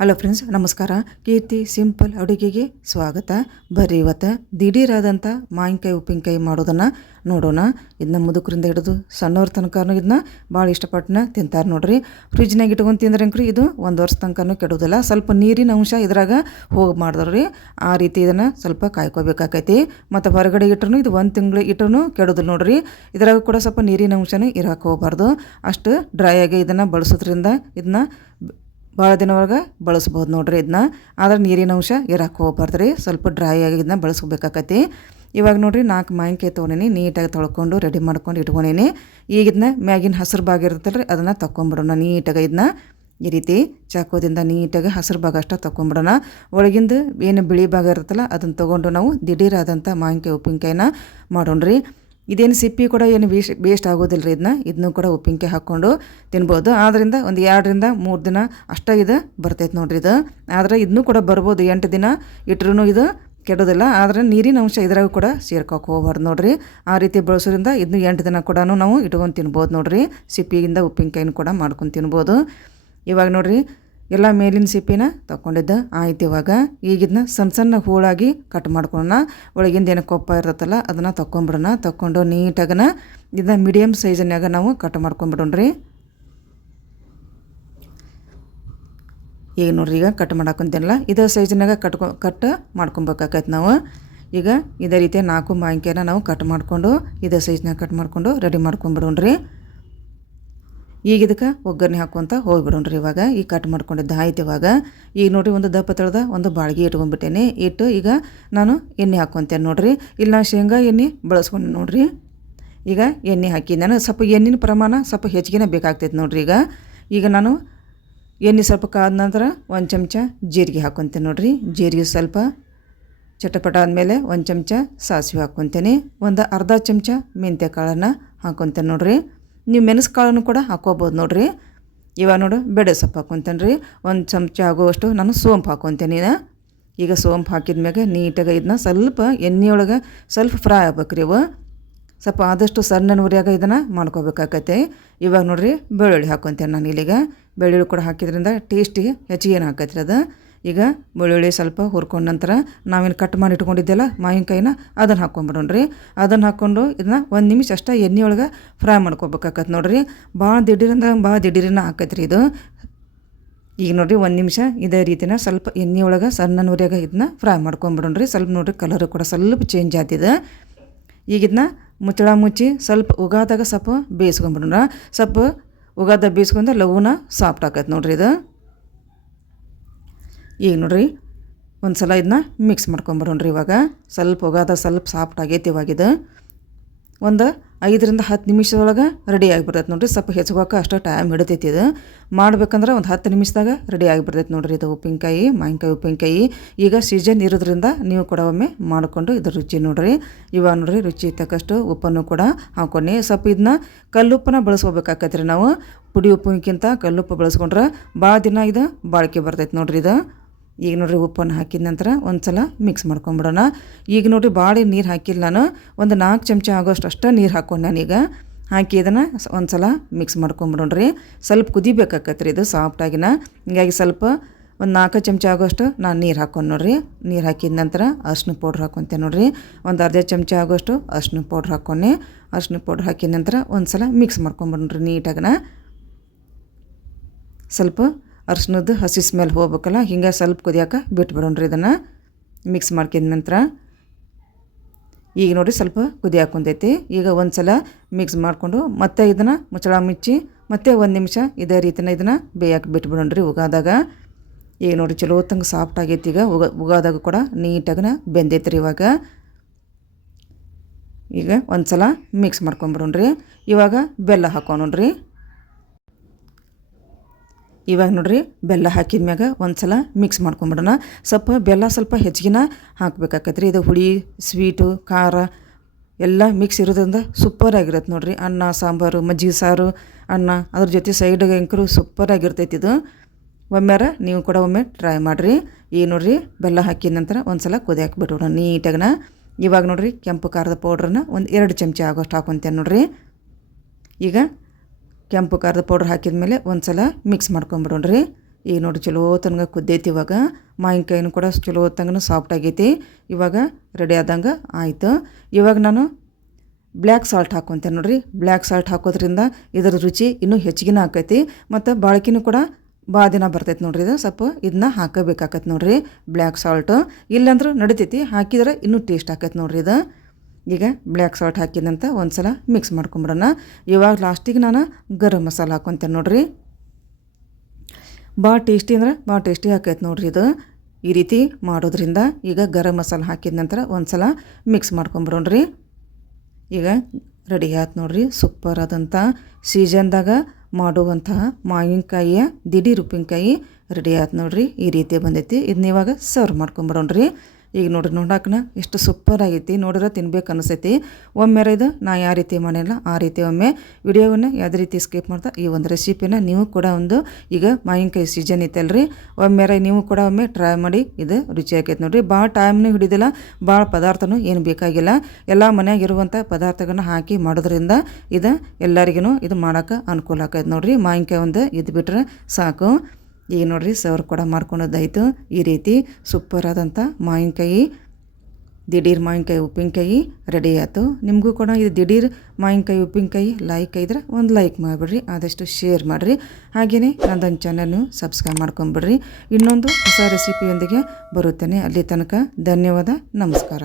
Hello friends, ನಮಸ್ಕಾರ. ಕೀರ್ತಿ simple ಅಡುಗೆಗೆ ಸ್ವಾಗತ. ಬರ್ರಿ ಇವತ್ತು ದಿಢೀರಾದಂಥ ಮಾವಿನಕಾಯಿ, ಉಪ್ಪಿನಕಾಯಿ ಮಾಡೋದನ್ನು ನೋಡೋಣ. ಇದನ್ನ ಮುದುಕರಿಂದ ಹಿಡಿದು ಸಣ್ಣವ್ರ ತನಕನೂ ಇದನ್ನ ಭಾಳ ಇಷ್ಟಪಟ್ಟನ ತಿಂತಾರೆ ನೋಡ್ರಿ. ಫ್ರಿಜ್ನಾಗ ಇಟ್ಕೊಂಡು ತಿಂದ್ರಂಕ್ರಿ ಇದು ಒಂದು ವರ್ಷ ತನಕನೂ ಕೆಡೋದಿಲ್ಲ. ಸ್ವಲ್ಪ ನೀರಿನ ಅಂಶ ಇದ್ರಾಗ ಹೋಗಿ ಮಾಡಿದ್ರಿ ಆ ರೀತಿ ಇದನ್ನು ಸ್ವಲ್ಪ ಕಾಯ್ಕೋಬೇಕಾಕೈತಿ. ಮತ್ತು ಹೊರಗಡೆ ಇಟ್ರೂ ಇದು ಒಂದು ತಿಂಗಳು ಇಟ್ರೂ ಕೆಡೋದಿಲ್ಲ ನೋಡ್ರಿ. ಇದ್ರಾಗ ಕೂಡ ಸ್ವಲ್ಪ ನೀರಿನ ಅಂಶನೂ ಇರೋಕೆ ಹೋಗಬಾರ್ದು. ಅಷ್ಟು ಡ್ರೈ ಆಗಿ ಇದನ್ನು ಬಳಸೋದ್ರಿಂದ ಇದನ್ನ ಭಾಳ ದಿನವರೆಗೆ ಬಳಸ್ಬೋದು ನೋಡ್ರಿ ಇದನ್ನ ಆದ್ರೆ ನೀರಿನ ಅಂಶ ಇರಕ್ಕೆ ಹೋಗ್ಬಾರ್ದು ರೀ. ಸ್ವಲ್ಪ ಡ್ರೈ ಆಗಿ ಇದನ್ನ ಬಳಸ್ಬೇಕಾಕತಿ ಇವಾಗ ನೋಡ್ರಿ ನಾಲ್ಕು ಮಾವಿನಕಾಯಿ ತೊಗೊಂಡೀನಿ. ನೀಟಾಗಿ ತೊಳ್ಕೊಂಡು ರೆಡಿ ಮಾಡ್ಕೊಂಡು ಇಟ್ಕೊಂಡೀನಿ. ಈಗ ಇದನ್ನ ಮ್ಯಾಗಿನ ಹಸಿರು ಭಾಗ ಇರ್ತಲ್ಲ ರೀ ಅದನ್ನು ತೊಗೊಂಬಿಡೋಣ ನೀಟಾಗಿ ಇದನ್ನ ಈ ರೀತಿ ಚಾಕೋದಿಂದ ನೀಟಾಗಿ ಹಸಿರು ಭಾಗ ಅಷ್ಟೇ ತೊಗೊಂಬಿಡೋಣ ಒಳಗಿಂದ ಏನು ಬಿಳಿ ಭಾಗ ಇರುತ್ತಲ್ಲ, ಅದನ್ನು ತೊಗೊಂಡು ನಾವು ದಿಢೀರಾದಂಥ ಮಾವಿನಕಾಯಿ, ಉಪ್ಪಿನಕಾಯಿನ ಮಾಡೋಣ್ರಿ. ಇದೇನು ಸಿಪ್ಪಿ ಕೂಡ ಏನು ವೇಸ್ಟ್ ವೇಸ್ಟ್ ಆಗೋದಿಲ್ಲ ರೀ ಇದನ್ನ ಇದನ್ನು ಕೂಡ ಉಪ್ಪಿನಕಾಯಿ ಹಾಕ್ಕೊಂಡು ತಿನ್ಬೋದು. ಆದ್ದರಿಂದ ಒಂದು ಎರಡರಿಂದ ಮೂರು ದಿನ ಅಷ್ಟೇ ಇದು ಬರ್ತೈತೆ ನೋಡ್ರಿ ಇದು. ಆದರೆ ಇದನ್ನು ಕೂಡ ಬರ್ಬೋದು. ಎಂಟು ದಿನ ಇಟ್ರೂ ಇದು ಕೆಡೋದಿಲ್ಲ. ಆದರೆ ನೀರಿನ ಅಂಶ ಇದ್ರಾಗ ಕೂಡ ಸೇರ್ಕೋಕೆ ಹೋಗ್ಬಾರ್ದು ನೋಡ್ರಿ. ಆ ರೀತಿ ಬಳಸೋದ್ರಿಂದ ಇದನ್ನು ಎಂಟು ದಿನ ಕೂಡ ನಾವು ಇಟ್ಕೊಂಡು ತಿನ್ಬೋದು ನೋಡ್ರಿ. ಸಿಪ್ಪಿಯಿಂದ ಉಪ್ಪಿನಕಾಯಿನ ಕೂಡ ಮಾಡ್ಕೊಂಡು ತಿನ್ಬೋದು. ಇವಾಗ ನೋಡ್ರಿ ಎಲ್ಲ ಮೇಲಿನ ಸಿಪ್ಪಿನ ತಗೊಂಡಿದ್ದೆ ಆಯ್ತು ಇವಾಗ ಈಗಿದ್ನ ಸಣ್ಣ ಸಣ್ಣ ಹೂಳಾಗಿ ಕಟ್ ಮಾಡ್ಕೊಳೋಣ. ಒಳಗಿಂದ ಏನು ಕೊಪ್ಪ ಇರ್ತೈತಲ್ಲ ಅದನ್ನು ತಗೊಂಬಿಡೋಣ ತಗೊಂಡು ನೀಟಾಗನ ಇದನ್ನ ಮೀಡಿಯಮ್ ಸೈಜನ್ಯಾಗ ನಾವು ಕಟ್ ಮಾಡ್ಕೊಂಬಿಡೋಣ್ರಿ. ಈಗ ನೋಡ್ರಿ, ಈಗ ಕಟ್ ಮಾಡಾಕೊಂತೇನಲ್ಲ, ಇದೇ ಸೈಜ್ನಾಗ ಕಟ್ಕೊ ಕಟ್ ಮಾಡ್ಕೊಬೇಕಾಕೈತೆ ನಾವು. ಈಗ ಇದೇ ರೀತಿ ನಾಲ್ಕು ಮಾವಿನಕಾಯಿನ ನಾವು ಕಟ್ ಮಾಡಿಕೊಂಡು, ಇದೇ ಸೈಜ್ನಾಗ ಕಟ್ ಮಾಡಿಕೊಂಡು ರೆಡಿ ಮಾಡ್ಕೊಂಬಿಡೋಣ್ರಿ. ಈಗ ಇದಕ್ಕೆ ಒಗ್ಗರಣೆ ಹಾಕ್ಕೊಂತ ಹೋಗ್ಬಿಡೋಣ್ರಿ ಇವಾಗ. ಈಗ ಕಟ್ ಮಾಡ್ಕೊಂಡಿದ್ದ ಆಯ್ತು ಇವಾಗ. ಈಗ ನೋಡಿರಿ ಒಂದು ದಪ್ಪ ತಳ್ದ ಒಂದು ಬಾಳ್ಗೆ ಇಟ್ಕೊಂಡ್ಬಿಟ್ಟೇನೆ ಇಟ್ಟು ಈಗ ನಾನು ಎಣ್ಣೆ ಹಾಕ್ಕೊತೇನೆ ನೋಡಿರಿ. ಇಲ್ಲಿ ನಾನು ಶೇಂಗಾ ಎಣ್ಣೆ ಬಳಸ್ಕೊಂಡು ನೋಡಿರಿ. ಈಗ ಎಣ್ಣೆ ಹಾಕಿ ನಾನು ಸ್ವಲ್ಪ ಎಣ್ಣಿನ ಪ್ರಮಾಣ ಸ್ವಲ್ಪ ಹೆಚ್ಚಿಗೆನೇ ಬೇಕಾಗ್ತೈತೆ ನೋಡಿರಿ ಈಗ. ಈಗ ನಾನು ಎಣ್ಣೆ ಸ್ವಲ್ಪ ಕಾದ ನಂತರ ಒಂದು ಚಮಚ ಜೀರಿಗೆ ಹಾಕ್ಕೊತೇನೆ ನೋಡಿರಿ. ಜೀರಿಗೆ ಸ್ವಲ್ಪ ಚಟಪಟ ಆದಮೇಲೆ ಒಂದು ಚಮಚ ಸಾಸಿವೆ ಹಾಕ್ಕೊತೇನೆ ಒಂದು ಅರ್ಧ ಚಮಚ ಮೆಂತ್ಯ ಕಾಳನ್ನು ಹಾಕೊತೇನೆ ನೋಡಿರಿ. ನೀವು ಮೆಣಸು ಕಾಳನ್ನು ಕೂಡ ಹಾಕೋಬೋದು ನೋಡಿರಿ. ಇವಾಗ ನೋಡು ಬೇಡೆ ಸೊಪ್ಪು ಹಾಕೊತೇನೆ ರೀ ಒಂದು ಚಮಚ ಆಗುವಷ್ಟು ನಾನು ಸೋಂಪು ಹಾಕ್ಕೊತೇನೆ ಈಗ. ಸೋಂಪು ಹಾಕಿದ ಮ್ಯಾಗೆ ನೀಟಾಗಿ ಇದನ್ನ ಸ್ವಲ್ಪ ಎಣ್ಣೆಯೊಳಗೆ ಸ್ವಲ್ಪ ಫ್ರೈ ಆಗ್ಬೇಕು ಇವು. ಸ್ವಲ್ಪ ಆದಷ್ಟು ಸಣ್ಣ ಉರಿಯಾಗ ಇದನ್ನು ಮಾಡ್ಕೋಬೇಕಾಗತ್ತೆ ಇವಾಗ ನೋಡಿರಿ, ಬೆಳ್ಳುಳ್ಳಿ ಹಾಕೊತೇನೆ ನಾನು ಇಲ್ಲಿಗೆ. ಬೆಳ್ಳುಳ್ಳಿ ಕೂಡ ಹಾಕಿದ್ರಿಂದ ಟೇಸ್ಟಿಗೆ ಹೆಚ್ಚಿಗೆ ಏನು ಹಾಕತ್ರಿ ಅದು. ಈಗ ಬೆಳ್ಳುಳ್ಳಿ ಸ್ವಲ್ಪ ಹುರ್ಕೊಂಡ ನಂತರ ನಾವೇನು ಕಟ್ ಮಾಡಿ ಇಟ್ಕೊಂಡಿದ್ದೆಲ್ಲ ಮಾವಿನಕಾಯಿನ ಅದನ್ನು ಹಾಕ್ಕೊಂಬಿಡೋಣ್ರಿ. ಅದನ್ನು ಹಾಕ್ಕೊಂಡು ಇದನ್ನ ಒಂದು ನಿಮಿಷ ಅಷ್ಟೇ ಎಣ್ಣೆ ಒಳಗೆ ಫ್ರೈ ಮಾಡ್ಕೋಬೇಕಾಕತ್ತೆ ನೋಡಿರಿ. ಭಾಳ ದಿಢೀರಿಂದ ಭಾಳ ದಿಢೀರಿನ ಆಕೈತ್ರಿ ಇದು. ಈಗ ನೋಡಿರಿ ಒಂದು ನಿಮಿಷ ಇದೇ ರೀತಿನ ಸ್ವಲ್ಪ ಎಣ್ಣೆ ಒಳಗೆ ಸಣ್ಣ ಇದನ್ನ ಫ್ರೈ ಮಾಡ್ಕೊಂಬಿಡೋಣ್ರಿ. ಸ್ವಲ್ಪ ನೋಡಿರಿ ಕಲರ್ ಕೂಡ ಸ್ವಲ್ಪ ಚೇಂಜ್ ಆಗ್ತಿದೆ ಈಗ ಇದನ್ನ ಮುಚ್ಚಳ ಮುಚ್ಚಿ ಸ್ವಲ್ಪ ಉಗಾದಾಗ ಸ್ವಲ್ಪ ಬೇಯಿಸ್ಕೊಂಬಿಡೋಣ. ಸ್ವಲ್ಪ ಉಗಾದ ಬೇಯಿಸ್ಕೊಂಡ್ರೆ ಲಘುನ ಸಾಫ್ಟ್ ಆಕೈತೆ ನೋಡಿರಿ ಇದು. ಈಗ ನೋಡ್ರಿ, ಒಂದು ಸಲ ಇದನ್ನ ಮಿಕ್ಸ್ ಮಾಡ್ಕೊಂಬರೋಣ್ರಿ ಇವಾಗ. ಸ್ವಲ್ಪ ಒಗಾದ ಸ್ವಲ್ಪ ಸಾಫ್ಟ್ ಆಗೈತಿ ಇವಾಗಿದು ಒಂದು ಐದರಿಂದ ಹತ್ತು ನಿಮಿಷದೊಳಗೆ ರೆಡಿ ಆಗಿಬಿಡ್ತೈತೆ ನೋಡಿರಿ. ಸ್ವಲ್ಪ ಹೆಚ್ಕೋಕೆ ಅಷ್ಟು ಟೈಮ್ ಹಿಡಿತೈತಿ ಇದು. ಮಾಡ್ಬೇಕಂದ್ರೆ ಒಂದು ಹತ್ತು ನಿಮಿಷದಾಗ ರೆಡಿ ಆಗಿಬಿಡ್ತೈತೆ ನೋಡಿರಿ ಇದು ಉಪ್ಪಿನಕಾಯಿ, ಮಾವಿನಕಾಯಿ, ಉಪ್ಪಿನಕಾಯಿ. ಈಗ ಸೀಸನ್ ಇರೋದ್ರಿಂದ ನೀವು ಕೂಡ ಒಮ್ಮೆ ಮಾಡಿಕೊಂಡು ಇದ್ರ ರುಚಿ ನೋಡಿರಿ. ಇವಾಗ ನೋಡಿರಿ ರುಚಿ ತಕ್ಕಷ್ಟು ಉಪ್ಪನ್ನು ಕೂಡ ಹಾಕ್ಕೊಂಡು. ಸ್ವಲ್ಪ ಇದನ್ನ ಕಲ್ಲುಪ್ಪನ ಬಳಸ್ಕೋಬೇಕಾಕೈತೆ ರೀ ನಾವು. ಪುಡಿ ಉಪ್ಪಿನಕ್ಕಿಂತ ಕಲ್ಲುಪ್ಪು ಬಳಸ್ಕೊಂಡ್ರೆ ಭಾಳ ದಿನ ಇದು ಬಾಳಿಕೆ ಬರ್ತೈತೆ ನೋಡಿರಿ ಇದು. ಈಗ ನೋಡ್ರಿ ಉಪ್ಪನ್ನು ಹಾಕಿದ ನಂತರ ಒಂದು ಸಲ ಮಿಕ್ಸ್ ಮಾಡ್ಕೊಂಬಿಡೋಣ. ಈಗ ನೋಡಿರಿ ಭಾಳ ನೀರು ಹಾಕಿಲ್ಲ ನಾನು. ಒಂದು ನಾಲ್ಕು ಚಮಚ ಆಗೋಷ್ಟು ಅಷ್ಟೇ ನೀರು ಹಾಕೊಂಡು ನಾನೀಗ ಹಾಕಿ ಇದನ್ನು ಒಂದು ಸಲ ಮಿಕ್ಸ್ ಮಾಡ್ಕೊಂಬಿಡೋಣ್ರಿ. ಸ್ವಲ್ಪ ಕುದಿಬೇಕಾಕತ್ತೆ ರೀ ಇದು ಸಾಫ್ಟಾಗಿನ ಹೀಗಾಗಿ ಸ್ವಲ್ಪ ಒಂದು ನಾಲ್ಕು ಚಮಚ ಆಗೋಷ್ಟು ನಾನು ನೀರು ಹಾಕೊಂಡು ನೋಡ್ರಿ. ನೀರು ಹಾಕಿದ ನಂತರ ಅರ್ಶಿನ ಪೌಡ್ರ್ ಹಾಕೊತೆ ನೋಡಿರಿ. ಒಂದು ಅರ್ಧ ಚಮಚ ಆಗೋಷ್ಟು ಅರ್ಶಿನ ಪೌಡ್ರ್ ಹಾಕೊಂಡೆ. ಅರ್ಶಿನ ಪೌಡ್ರ್ ಹಾಕಿದ ನಂತರ ಒಂದು ಸಲ ಮಿಕ್ಸ್ ಮಾಡ್ಕೊಂಬಿಡೋಣ್ರಿ ನೀಟಾಗನ. ಸ್ವಲ್ಪ ಅರ್ಶಿನದ್ದು ಹಸಿ ಸ್ಮೆಲ್ ಹೋಗ್ಬೇಕಲ್ಲ, ಹಿಂಗೆ ಸ್ವಲ್ಪ ಕುದಿಯಾಕ ಬಿಟ್ಬಿಡೋಣ್ರಿ ಇದನ್ನು. ಮಿಕ್ಸ್ ಮಾಡ್ಕಿದ ನಂತರ ಈಗ ನೋಡಿ ಸ್ವಲ್ಪ ಕುದಿಯಾಕ ಕುಂದೈತಿ ಈಗ ಒಂದು ಸಲ ಮಿಕ್ಸ್ ಮಾಡಿಕೊಂಡು ಮತ್ತೆ ಇದನ್ನು ಮುಚ್ಚಳ ಮುಚ್ಚಿ ಮತ್ತೆ ಒಂದು ನಿಮಿಷ ಇದೇ ರೀತಿನ ಇದನ್ನು ಬೇಯಕ್ಕೆ ಬಿಟ್ಬಿಡೋಣ್ರಿ ಉಗಾದಾಗ. ಈಗ ನೋಡಿ ಚಲೋ ತಂಗ ಸಾಫ್ಟ್ ಆಗೈತಿ ಈಗ, ಉಗ, ಉಗಾದಾಗ ಕೂಡ ನೀಟಾಗಿನ ಬೆಂದೈತಿ ರೀ ಇವಾಗ. ಈಗ ಒಂದು ಸಲ ಮಿಕ್ಸ್ ಮಾಡ್ಕೊಂಬಿಡೋಣ್ರಿ ಇವಾಗ ಬೆಲ್ಲ ಹಾಕೋಣ್ರಿ ಇವಾಗ ನೋಡ್ರಿ ಬೆಲ್ಲ ಹಾಕಿದ ಮ್ಯಾಗ ಒಂದು ಸಲ ಮಿಕ್ಸ್ ಮಾಡ್ಕೊಂಬಿಡೋಣ. ಸ್ವಲ್ಪ ಬೆಲ್ಲ ಸ್ವಲ್ಪ ಹೆಚ್ಚಿಗೆನ ಹಾಕ್ಬೇಕಾಕತ್ರಿ. ಇದು ಹುಳಿ ಸ್ವೀಟು ಖಾರ ಎಲ್ಲ ಮಿಕ್ಸ್ ಇರೋದ್ರಿಂದ ಸೂಪರ್ ಆಗಿರುತ್ತೆ ನೋಡಿರಿ. ಅನ್ನ, ಸಾಂಬಾರು, ಮಜ್ಜಿಗೆ ಸಾರು, ಅನ್ನ ಅದ್ರ ಜೊತೆ ಸೈಡಿಗೆ ಅಂಕರು ಸೂಪರ್ ಆಗಿರ್ತೈತಿ ಇದು. ಒಮ್ಮೆರ ನೀವು ಕೂಡ ಒಮ್ಮೆ ಟ್ರೈ ಮಾಡಿರಿ. ಈ ನೋಡಿರಿ ಬೆಲ್ಲ ಹಾಕಿದ ನಂತರ ಒಂದು ಸಲ ಕುದಿ ಹಾಕ್ಬಿಡೋಣ ನೀಟಾಗನ. ಇವಾಗ ನೋಡಿರಿ ಕೆಂಪು ಖಾರದ ಪೌಡ್ರನ್ನ ಒಂದು ಎರಡು ಚಮಚ ಆಗೋಷ್ಟು ಹಾಕೊತೇನೆ ನೋಡಿರಿ. ಈಗ ಕೆಂಪು ಖಾರದ ಪೌಡ್ರ್ ಹಾಕಿದ ಮೇಲೆ ಒಂದು ಸಲ ಮಿಕ್ಸ್ ಮಾಡ್ಕೊಂಬಿಡೋಣ್ರಿ. ಈಗ ನೋಡಿ ಚಲೋ ತನಗ ಕುದ್ದೈತಿ ಇವಾಗ. ಮಾವಿನಕಾಯಿನೂ ಕೂಡ ಚಲೋ ತಂಗನೂ ಸಾಫ್ಟ್ ಆಗೈತಿ. ಇವಾಗ ರೆಡಿ ಆದಂಗೆ ಆಯಿತು. ಇವಾಗ ನಾನು ಬ್ಲ್ಯಾಕ್ ಸಾಲ್ಟ್ ಹಾಕೊತೇನೆ ನೋಡಿರಿ. ಬ್ಲ್ಯಾಕ್ ಸಾಲ್ಟ್ ಹಾಕೋದ್ರಿಂದ ಇದರ ರುಚಿ ಇನ್ನೂ ಹೆಚ್ಚಿಗೆನ ಆಕೈತಿ. ಮತ್ತು ಬಾಳಕಿನೂ ಕೂಡ ಭಾಳ ದಿನ ಬರ್ತೈತೆ ನೋಡ್ರಿ ಇದು. ಸ್ವಲ್ಪ ಇದನ್ನ ಹಾಕಬೇಕಾಕೈತೆ ನೋಡ್ರಿ. ಬ್ಲ್ಯಾಕ್ ಸಾಲ್ಟು ಇಲ್ಲಾಂದ್ರೂ ನಡಿತೈತಿ. ಹಾಕಿದ್ರೆ ಇನ್ನೂ ಟೇಸ್ಟ್ ಆಕೈತೆ ನೋಡ್ರಿ ಇದು. ಈಗ ಬ್ಲ್ಯಾಕ್ ಸಾಲ್ಟ್ ಹಾಕಿದಂತ ಒಂದು ಸಲ ಮಿಕ್ಸ್ ಮಾಡ್ಕೊಂಬಿಡೋಣ. ಇವಾಗ ಲಾಸ್ಟಿಗೆ ನಾನು ಗರಂ ಮಸಾಲ ಹಾಕೊತೇನೆ ನೋಡಿರಿ. ಭಾಳ ಟೇಸ್ಟಿ ಅಂದ್ರೆ ಭಾಳ ಟೇಸ್ಟಿ ಹಾಕೈತೆ ನೋಡಿರಿ ಇದು. ಈ ರೀತಿ ಮಾಡೋದ್ರಿಂದ ಈಗ ಗರಂ ಮಸಾಲ ಹಾಕಿದ ನಂತರ ಒಂದು ಸಲ ಮಿಕ್ಸ್ ಮಾಡ್ಕೊಂಬಿಡೋಣ್ರಿ. ಈಗ ರೆಡಿ ಆಯ್ತು ನೋಡಿರಿ ಸೂಪರ್ ಆದಂಥ ಸೀಸನ್ದಾಗ ಮಾಡುವಂತಹ ಮಾವಿನಕಾಯಿಯ ದಿಢೀರ್ ಉಪ್ಪಿನಕಾಯಿ ರೆಡಿ ಆಯ್ತು ನೋಡಿರಿ. ಈ ರೀತಿ ಬಂದೈತಿ. ಇದನ್ನ ಇವಾಗ ಸರ್ವ್ ಮಾಡ್ಕೊಂಬಿಡೋಣ್ರಿ. ಈಗ ನೋಡ್ರಿ ನೋಡಾಕನ ಎಷ್ಟು ಸೂಪರ್ ಆಗೈತಿ, ನೋಡಿದ್ರೆ ತಿನ್ಬೇಕು ಅನಿಸೈತಿ. ಒಮ್ಮೆ ಇದು ನಾ ಯಾವ ರೀತಿ ಮಾಡಿಲ್ಲ ಆ ರೀತಿ ಒಮ್ಮೆ ವಿಡಿಯೋವನ್ನು ಯಾವುದೇ ರೀತಿ ಸ್ಕಿಪ್ ಮಾಡ್ತಾ ಈ ಒಂದು ರೆಸಿಪಿನ ನೀವು ಕೂಡ ಒಂದು ಈಗ ಮಾವಿನಕಾಯಿ ಸೀಸನ್ ಐತಲ್ರಿ. ಒಮ್ಮೆ ನೀವು ಕೂಡ ಒಮ್ಮೆ ಟ್ರೈ ಮಾಡಿ ಇದು ರುಚಿ ಆಕೈತೆ ನೋಡಿರಿ. ಭಾಳ ಟೈಮ್ನೂ ಹಿಡಿದಿಲ್ಲ ಭಾಳ ಪದಾರ್ಥನೂ ಏನು ಬೇಕಾಗಿಲ್ಲ. ಎಲ್ಲ ಮನ್ಯಾಗ ಇರುವಂಥ ಪದಾರ್ಥಗಳನ್ನ ಹಾಕಿ ಮಾಡೋದ್ರಿಂದ ಇದು ಎಲ್ಲರಿಗೂ ಇದು ಮಾಡೋಕೆ ಅನುಕೂಲ ಆಕೈತೆ ನೋಡಿರಿ. ಮಾವಿನಕಾಯಿ ಒಂದು ಇದು ಬಿಟ್ಟರೆ ಸಾಕು. ಈಗ ನೋಡಿರಿ ಸರ್ವ್ ಕೂಡ ಮಾಡ್ಕೊಳೋದಾಯಿತು ಈ ರೀತಿ ಸೂಪರ್ ಆದಂಥ ಮಾವಿನಕಾಯಿ, ದಿಢೀರ್ ಮಾವಿನಕಾಯಿ, ಉಪ್ಪಿನಕಾಯಿ ರೆಡಿ ಆಯಿತು. ನಿಮಗೂ ಕೂಡ ಇದು ದಿಢೀರ್ ಮಾವಿನಕಾಯಿ, ಉಪ್ಪಿನಕಾಯಿ ಲೈಕ್ ಇದ್ರೆ ಒಂದು ಲೈಕ್ ಮಾಡಿಬಿಡ್ರಿ, ಆದಷ್ಟು ಶೇರ್ ಮಾಡಿರಿ. ಹಾಗೆಯೇ ನಂದೊಂದು ಚಾನಲ್ನು ಸಬ್ಸ್ಕ್ರೈಬ್ ಮಾಡ್ಕೊಂಬಿಡ್ರಿ ಇನ್ನೊಂದು ಹೊಸ ರೆಸಿಪಿಯೊಂದಿಗೆ ಬರುತ್ತೇನೆ. ಅಲ್ಲಿ ತನಕ ಧನ್ಯವಾದ, ನಮಸ್ಕಾರ.